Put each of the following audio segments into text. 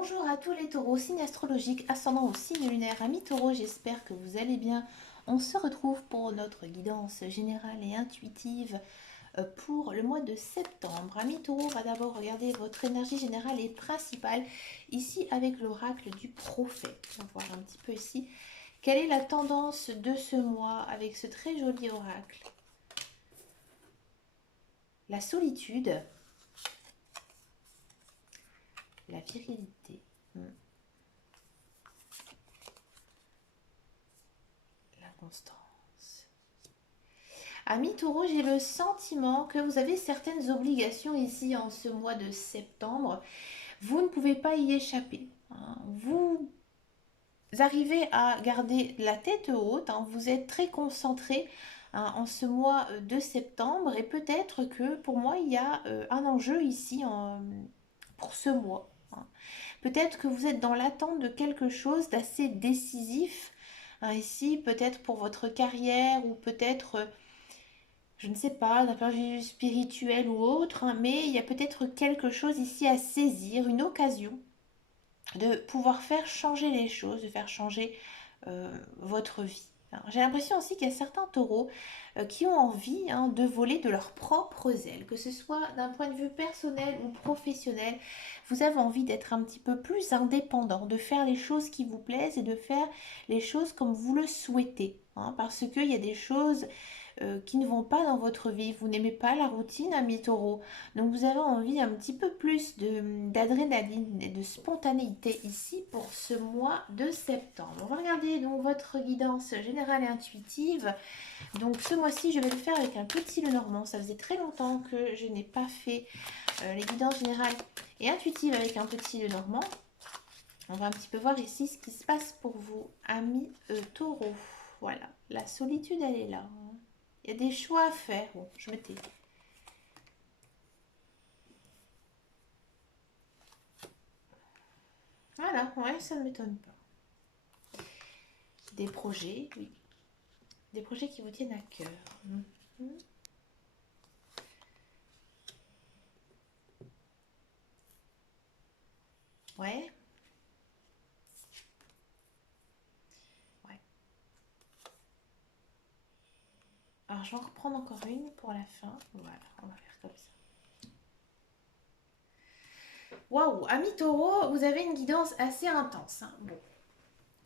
Bonjour à tous les taureaux, signe astrologique, ascendant au signe lunaire, amis taureaux, j'espère que vous allez bien. On se retrouve pour notre guidance générale et intuitive pour le mois de septembre. Amis taureaux, on va d'abord regarder votre énergie générale et principale ici avec l'oracle du prophète. On va voir un petit peu ici quelle est la tendance de ce mois avec ce très joli oracle. La solitude, la virilité. La constance. Amis taureau, j'ai le sentiment que vous avez certaines obligations ici en ce mois de septembre. Vous ne pouvez pas y échapper, hein. Vous arrivez à garder la tête haute, hein. Vous êtes très concentré, hein, en ce mois de septembre. Et peut-être que pour moi, il y a un enjeu ici pour ce mois, hein. Peut-être que vous êtes dans l'attente de quelque chose d'assez décisif, hein, ici, peut-être pour votre carrière ou peut-être je ne sais pas, d'un point de vue spirituel ou autre, hein, mais il y a peut-être quelque chose ici à saisir, une occasion de pouvoir faire changer les choses, de faire changer votre vie. J'ai l'impression aussi qu'il y a certains taureaux qui ont envie, hein, de voler de leurs propres ailes, que ce soit d'un point de vue personnel ou professionnel. Vous avez envie d'être un petit peu plus indépendant, de faire les choses qui vous plaisent et de faire les choses comme vous le souhaitez, hein, parce qu'il y a des choses qui ne vont pas dans votre vie. Vous n'aimez pas la routine, ami taureau. Donc vous avez envie un petit peu plus d'adrénaline et de spontanéité ici pour ce mois de septembre. On va regarder donc votre guidance générale et intuitive. Donc ce mois-ci, je vais le faire avec un petit Lenormand. Ça faisait très longtemps que je n'ai pas fait les guidances générales et intuitives avec un petit Lenormand. On va un petit peu voir ici ce qui se passe pour vous, amis taureaux. Voilà, la solitude, elle est là. Il y a des choix à faire. Bon, je me tais. Voilà, ouais, ça ne m'étonne pas. Des projets, oui. Des projets qui vous tiennent à cœur. Mhm. Ouais, ouais. Alors, je vais en reprendre encore une pour la fin. Voilà, on va faire comme ça. Waouh, ami taureau, vous avez une guidance assez intense, hein. Bon,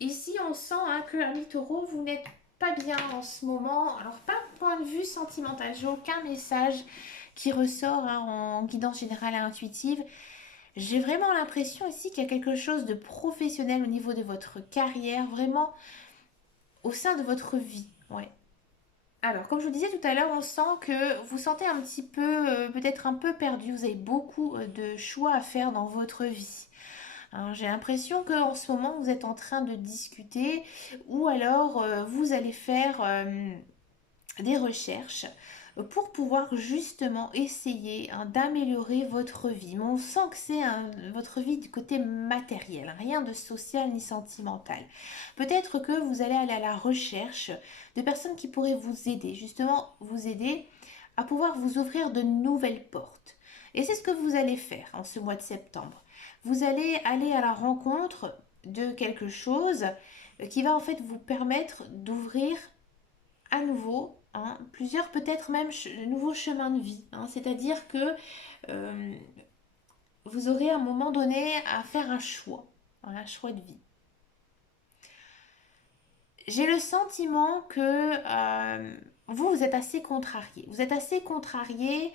ici, on sent, hein, que ami taureau, vous n'êtes pas bien en ce moment. Alors, pas de point de vue sentimental. J'ai aucun message qui ressort, hein, en guidance générale et intuitive. J'ai vraiment l'impression ici qu'il y a quelque chose de professionnel au niveau de votre carrière, vraiment au sein de votre vie. Ouais. Alors, comme je vous disais tout à l'heure, on sent que vous sentez un petit peu, peut-être un peu perdu. Vous avez beaucoup de choix à faire dans votre vie. Hein, j'ai l'impression qu'en ce moment, vous êtes en train de discuter ou alors vous allez faire des recherches pour pouvoir justement essayer, hein, d'améliorer votre vie. Mais on sent que c'est votre vie du côté matériel, hein, rien de social ni sentimental. Peut-être que vous allez aller à la recherche de personnes qui pourraient vous aider, justement vous aider à pouvoir vous ouvrir de nouvelles portes. Et c'est ce que vous allez faire en ce mois de septembre. Vous allez aller à la rencontre de quelque chose qui va en fait vous permettre d'ouvrir à nouveau, hein, plusieurs peut-être même nouveaux chemins de vie, hein. C'est-à-dire que euh, vous aurez à un moment donné à faire un choix de vie. J'ai le sentiment que vous êtes assez contrarié. Vous êtes assez contrarié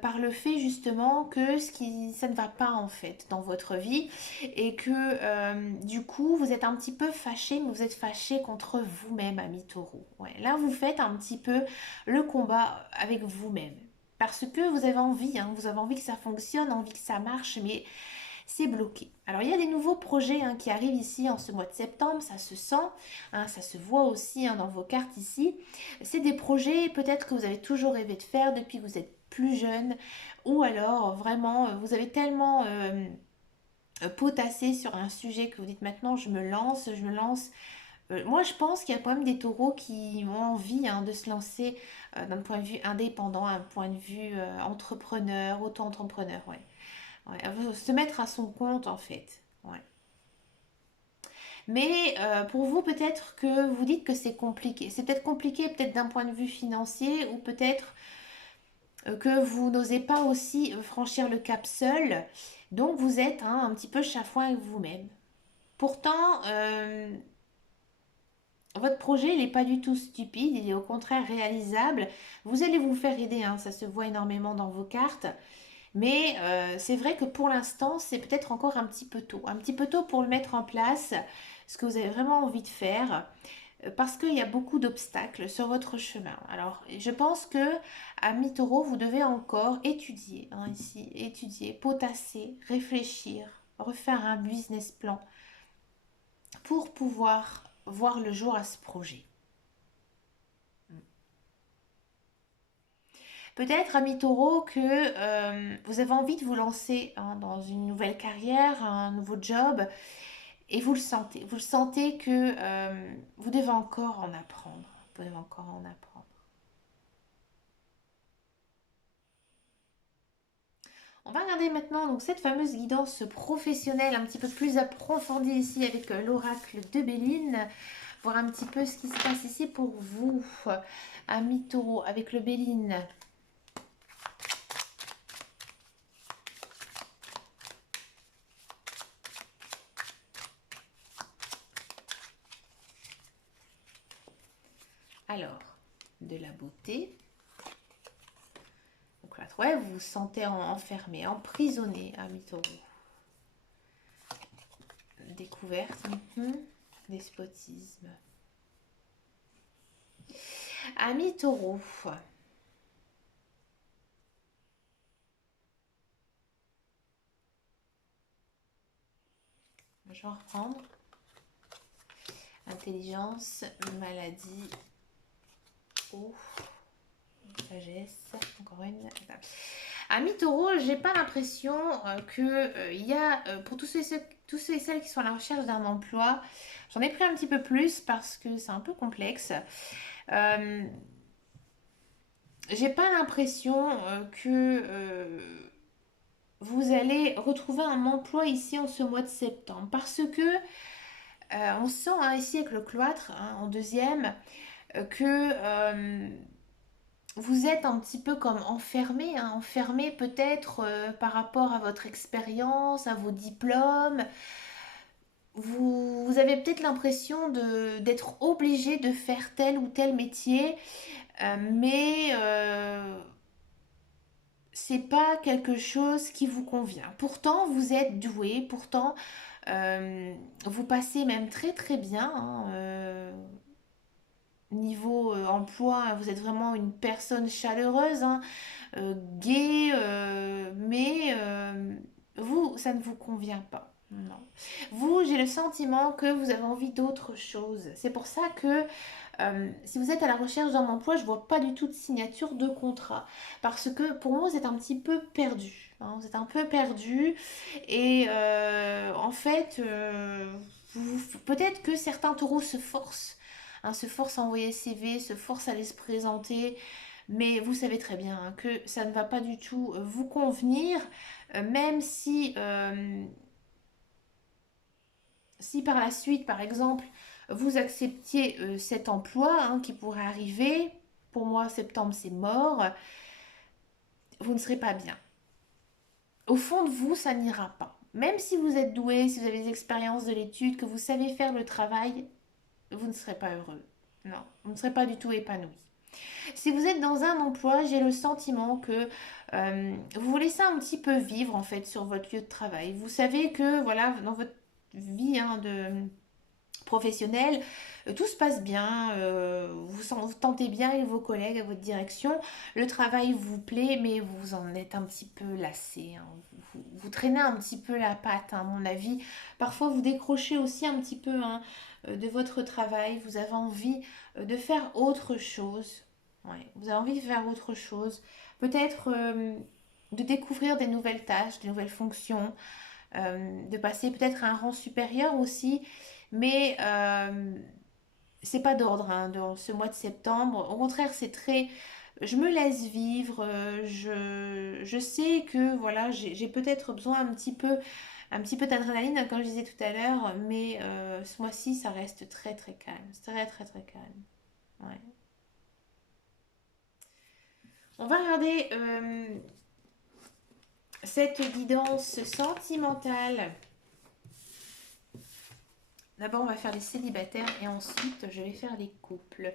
par le fait justement que ça ne va pas en fait dans votre vie et que du coup vous êtes un petit peu fâché, mais vous êtes fâché contre vous-même, ami taureau. Ouais, là vous faites un petit peu le combat avec vous-même. Parce que vous avez envie, hein, vous avez envie que ça fonctionne, envie que ça marche, mais c'est bloqué. Alors il y a des nouveaux projets, hein, qui arrivent ici en ce mois de septembre, ça se sent, hein, ça se voit aussi, hein, dans vos cartes ici. C'est des projets peut-être que vous avez toujours rêvé de faire depuis que vous êtes plus jeune ou alors vraiment vous avez tellement potassé sur un sujet que vous dites maintenant je me lance, je me lance. Moi, je pense qu'il y a quand même des taureaux qui ont envie, hein, de se lancer d'un point de vue indépendant, un point de vue entrepreneur, auto-entrepreneur, ouais. Ouais, se mettre à son compte en fait. Ouais. Mais pour vous, peut-être que vous dites que c'est compliqué. C'est peut-être compliqué, peut-être d'un point de vue financier, ou peut-être que vous n'osez pas aussi franchir le cap seul. Donc vous êtes hein, un petit peu chafouin avec vous-même. Pourtant, votre projet, il n'est pas du tout stupide, il est au contraire réalisable. Vous allez vous faire aider, hein, ça se voit énormément dans vos cartes. Mais c'est vrai que pour l'instant, c'est peut-être encore un petit peu tôt. Un petit peu tôt pour le mettre en place, ce que vous avez vraiment envie de faire, parce qu'il y a beaucoup d'obstacles sur votre chemin. Alors, je pense que à mi-taureau, vous devez encore étudier, hein, ici, étudier, potasser, réfléchir, refaire un business plan pour pouvoir voir le jour à ce projet. Peut-être, ami taureau, que vous avez envie de vous lancer hein, dans une nouvelle carrière, un nouveau job, et vous le sentez. Vous le sentez que vous devez encore en apprendre. Vous devez encore en apprendre. On va regarder maintenant donc cette fameuse guidance professionnelle un petit peu plus approfondie ici avec l'oracle de Béline. Voir un petit peu ce qui se passe ici pour vous, ami taureau, avec le Béline. Alors, de la beauté. Donc là, ouais, vous vous sentez enfermé, emprisonné, ami taureau. Découverte, despotisme. Ami taureau. Je vais en reprendre. Intelligence, maladie, eau, sagesse, encore une. Ami taureau, j'ai pas l'impression que il y a, pour tous ceux et celles qui sont à la recherche d'un emploi, j'en ai pris un petit peu plus parce que c'est un peu complexe. Euh, j'ai pas l'impression que vous allez retrouver un emploi ici en ce mois de septembre parce que on sent hein, ici avec le cloître hein, en deuxième que vous êtes un petit peu comme enfermé, hein, enfermé peut-être par rapport à votre expérience, à vos diplômes. Vous avez peut-être l'impression d'être obligé de faire tel ou tel métier, mais c'est pas quelque chose qui vous convient. Pourtant, vous êtes doué, pourtant, vous passez même très très bien. Hein, niveau emploi, vous êtes vraiment une personne chaleureuse, hein, gaie, mais vous, ça ne vous convient pas. Non. Vous, j'ai le sentiment que vous avez envie d'autre chose. C'est pour ça que si vous êtes à la recherche d'un emploi, je vois pas du tout de signature de contrat. Parce que pour moi, vous êtes un petit peu perdu. Hein, vous êtes un peu perdu. Et en fait, peut-être que certains taureaux se forcent. Hein, se forcent à envoyer CV, se forcent à aller se présenter. Mais vous savez très bien hein, que ça ne va pas du tout vous convenir. Même si par la suite, par exemple, vous acceptiez cet emploi hein, qui pourrait arriver, pour moi, septembre, c'est mort, vous ne serez pas bien. Au fond de vous, ça n'ira pas. Même si vous êtes doué, si vous avez des expériences de l'étude, que vous savez faire le travail, vous ne serez pas heureux. Non, vous ne serez pas du tout épanoui. Si vous êtes dans un emploi, j'ai le sentiment que vous vous laissez un petit peu vivre en fait sur votre lieu de travail. Vous savez que voilà, dans votre vie hein, de professionnelle, tout se passe bien, vous tentez bien avec vos collègues, à votre direction, le travail vous plaît, mais vous en êtes un petit peu lassé, hein. Vous traînez un petit peu la patte, hein, à mon avis. Parfois, vous décrochez aussi un petit peu hein, de votre travail, vous avez envie de faire autre chose. Ouais, vous avez envie de faire autre chose. Peut-être de découvrir des nouvelles tâches, des nouvelles fonctions, de passer peut-être à un rang supérieur aussi. Mais c'est pas d'ordre hein, dans ce mois de septembre. Au contraire, c'est très. Je me laisse vivre. Je sais que voilà, j'ai peut-être besoin un petit peu Un petit peu d'adrénaline, hein, comme je disais tout à l'heure, mais ce mois-ci, ça reste très très calme. C'est très très très calme. Ouais. On va regarder cette guidance sentimentale. D'abord, on va faire les célibataires et ensuite, je vais faire les couples.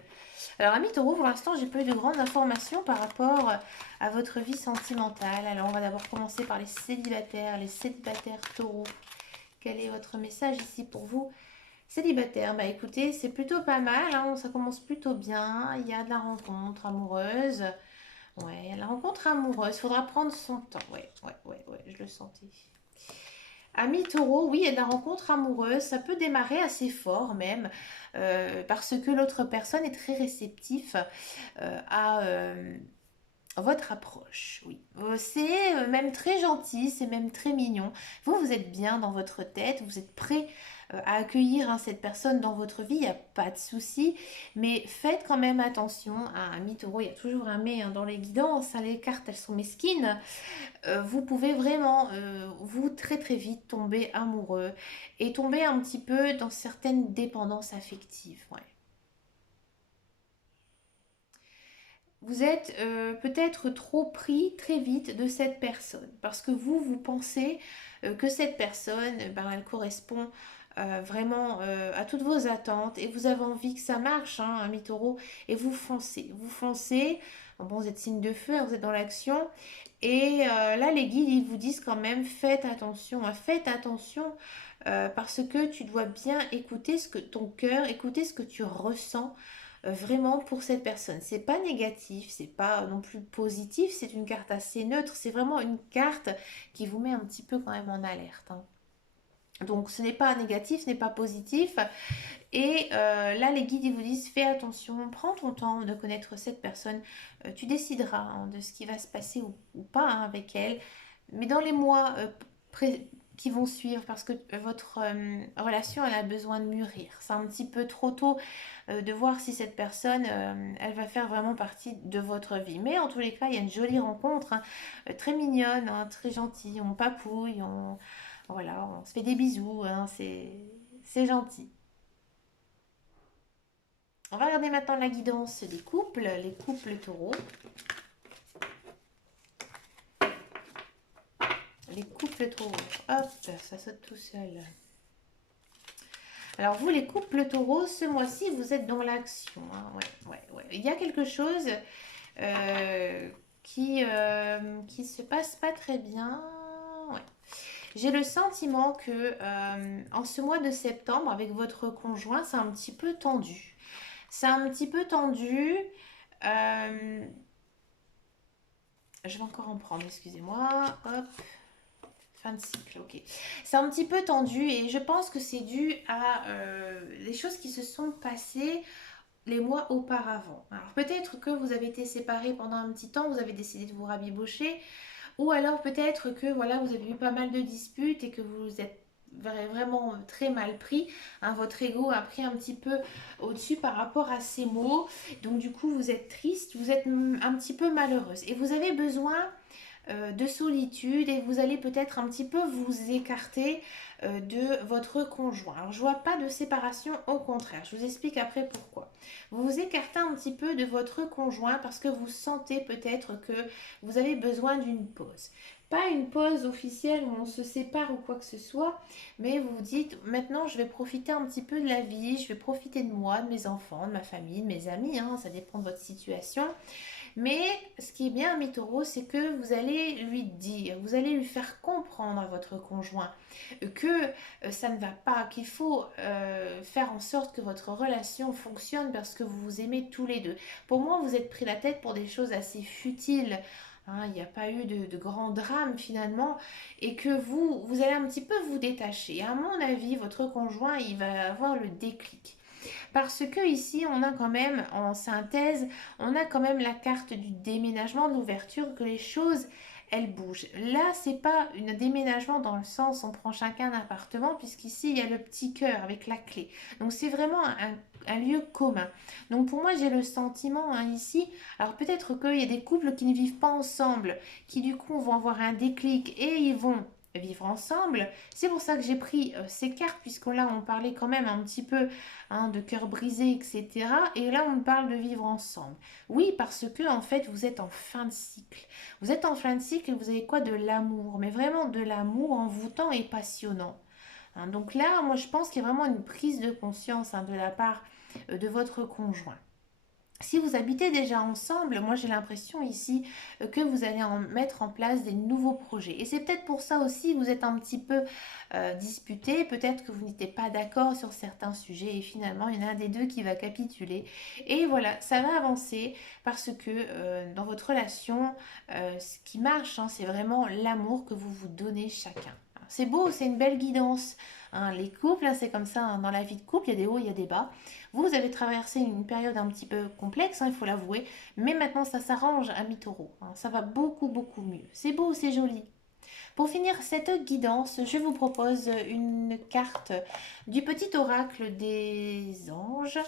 Alors, amis taureau, pour l'instant, j'ai pas eu de grandes informations par rapport à votre vie sentimentale. Alors, on va d'abord commencer par les célibataires taureaux. Quel est votre message ici pour vous, célibataire? Bah écoutez, c'est plutôt pas mal, hein, ça commence plutôt bien. Il y a de la rencontre amoureuse. Ouais, la rencontre amoureuse, faudra prendre son temps. Ouais, je le sentais. Ami taureau, oui, il y a de la rencontre amoureuse, ça peut démarrer assez fort même, parce que l'autre personne est très réceptif à votre approche, oui. C'est même très gentil, c'est même très mignon. Vous, vous êtes bien dans votre tête, vous êtes prêt à accueillir, hein, cette personne dans votre vie, il n'y a pas de souci. Mais faites quand même attention à un taureau, il y a toujours un mais, hein, dans les guidances, hein, les cartes, elles sont mesquines. Vous pouvez vraiment, vous, très très vite tomber amoureux et tomber un petit peu dans certaines dépendances affectives. Ouais. Vous êtes peut-être trop pris très vite de cette personne parce que vous pensez que cette personne, ben, elle correspond vraiment à toutes vos attentes et vous avez envie que ça marche, hein, un taureau, et vous foncez. Bon, vous êtes signe de feu, hein, vous êtes dans l'action. Et là, les guides, ils vous disent quand même, faites attention, hein, faites attention, parce que tu dois bien écouter ce que ton cœur, écouter ce que tu ressens vraiment pour cette personne. C'est pas négatif, c'est pas non plus positif, c'est une carte assez neutre, c'est vraiment une carte qui vous met un petit peu quand même en alerte, hein. Donc ce n'est pas négatif, ce n'est pas positif. Et là, les guides ils vous disent, fais attention, prends ton temps de connaître cette personne. Tu décideras, hein, de ce qui va se passer ou pas, hein, avec elle. Mais dans les mois qui vont suivre, parce que votre relation, elle a besoin de mûrir. C'est un petit peu trop tôt de voir si cette personne, elle va faire vraiment partie de votre vie. Mais en tous les cas, il y a une jolie rencontre, hein, très mignonne, hein, très gentille. On papouille, voilà, on se fait des bisous, hein, c'est gentil. On va regarder maintenant la guidance des couples, les couples taureaux. Les couples taureaux. Hop, ça saute tout seul. Alors vous, les couples taureaux, ce mois-ci, vous êtes dans l'action, hein. Ouais. Il y a quelque chose euh, qui se passe pas très bien. Ouais. J'ai le sentiment que en ce mois de septembre, avec votre conjoint, c'est un petit peu tendu. C'est un petit peu tendu. Euh, je vais encore en prendre, excusez-moi. Hop, fin de cycle, ok. C'est un petit peu tendu et je pense que c'est dû à les choses qui se sont passées les mois auparavant. Alors peut-être que vous avez été séparés pendant un petit temps, vous avez décidé de vous rabibocher, ou alors peut-être que voilà, vous avez eu pas mal de disputes et que vous vous êtes vraiment très mal pris, hein, votre ego a pris un petit peu au-dessus par rapport à ces mots, donc du coup vous êtes triste, vous êtes un petit peu malheureuse et vous avez besoin de solitude et vous allez peut-être un petit peu vous écarter de votre conjoint. Alors je vois pas de séparation, au contraire, je vous explique après pourquoi. Vous vous écartez un petit peu de votre conjoint parce que vous sentez peut-être que vous avez besoin d'une pause. Pas une pause officielle où on se sépare ou quoi que ce soit, mais vous vous dites maintenant je vais profiter un petit peu de la vie, je vais profiter de moi, de mes enfants, de ma famille, de mes amis, hein, ça dépend de votre situation. Mais ce qui est bien, ami taureau, c'est que vous allez lui dire, vous allez lui faire comprendre à votre conjoint que ça ne va pas, qu'il faut faire en sorte que votre relation fonctionne parce que vous vous aimez tous les deux. Pour moi, vous êtes pris la tête pour des choses assez futiles. Hein, il n'y a pas eu de grand drame finalement et que vous allez un petit peu vous détacher. À mon avis, votre conjoint, il va avoir le déclic. Parce que ici, on a quand même, en synthèse, on a quand même la carte du déménagement, de l'ouverture, que les choses, elles bougent. Là, c'est pas un déménagement dans le sens on prend chacun un appartement, puisqu'ici, il y a le petit cœur avec la clé. Donc, c'est vraiment un lieu commun. Donc, pour moi, j'ai le sentiment, hein, ici, alors peut-être qu'il y a des couples qui ne vivent pas ensemble, qui du coup vont avoir un déclic et ils vont vivre ensemble. C'est pour ça que j'ai pris ces cartes, puisque là on parlait quand même un petit peu de cœur brisé, etc. Et là on parle de vivre ensemble. Oui, parce que en fait vous êtes en fin de cycle. Vous êtes en fin de cycle et vous avez quoi? De l'amour, mais vraiment de l'amour envoûtant et passionnant. Donc là, moi je pense qu'il y a vraiment une prise de conscience de la part de votre conjoint. Si vous habitez déjà ensemble, moi j'ai l'impression ici que vous allez mettre en place des nouveaux projets. Et c'est peut-être pour ça aussi que vous êtes un petit peu disputé, peut-être que vous n'étiez pas d'accord sur certains sujets et finalement il y en a un des deux qui va capituler. Et voilà, ça va avancer parce que dans votre relation, ce qui marche, c'est vraiment l'amour que vous vous donnez chacun. C'est beau, c'est une belle guidance. Les couples, c'est comme ça, dans la vie de couple, il y a des hauts, il y a des bas. Vous avez traversé une période un petit peu complexe, il faut l'avouer, mais maintenant ça s'arrange, ami taureau. Ça va beaucoup, beaucoup mieux. C'est beau, c'est joli. Pour finir cette guidance, je vous propose une carte du petit oracle des anges.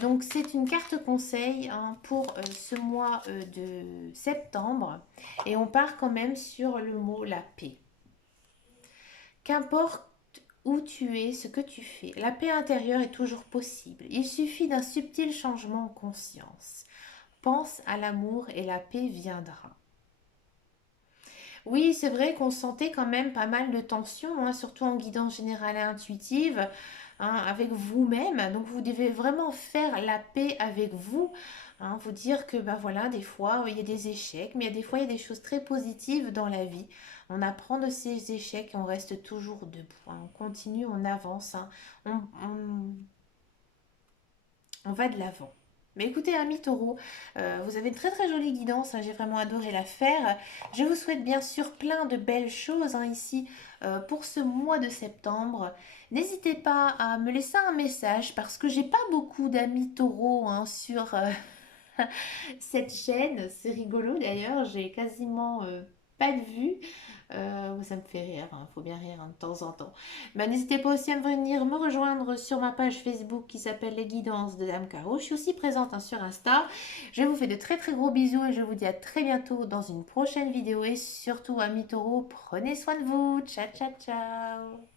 Donc c'est une carte conseil pour ce mois de septembre. Et on part quand même sur le mot la paix. Qu'importe où tu es, ce que tu fais, la paix intérieure est toujours possible. Il suffit d'un subtil changement en conscience. Pense à l'amour et la paix viendra. Oui, c'est vrai qu'on sentait quand même pas mal de tension, surtout en guidance générale et intuitive, avec vous-même. Donc vous devez vraiment faire la paix avec vous. Vous dire que bah voilà, des fois il y a des échecs, mais il y a des fois il y a des choses très positives dans la vie. On apprend de ces échecs et on reste toujours debout. On continue, on avance, on, on- on va de l'avant. Mais écoutez, ami taureau, vous avez une très très jolie guidance, j'ai vraiment adoré la faire. Je vous souhaite bien sûr plein de belles choses ici pour ce mois de septembre. N'hésitez pas à me laisser un message parce que j'ai pas beaucoup d'amis taureaux sur cette chaîne. C'est rigolo d'ailleurs, j'ai quasiment pas de vues. Ça me fait rire, faut bien rire de temps en temps. Bah, n'hésitez pas aussi à venir me rejoindre sur ma page Facebook qui s'appelle Les Guidances de Dame Caro. Je suis aussi présente sur Insta. Je vous fais de très très gros bisous et je vous dis à très bientôt dans une prochaine vidéo. Et surtout, amis taureaux, prenez soin de vous. Ciao, ciao, ciao.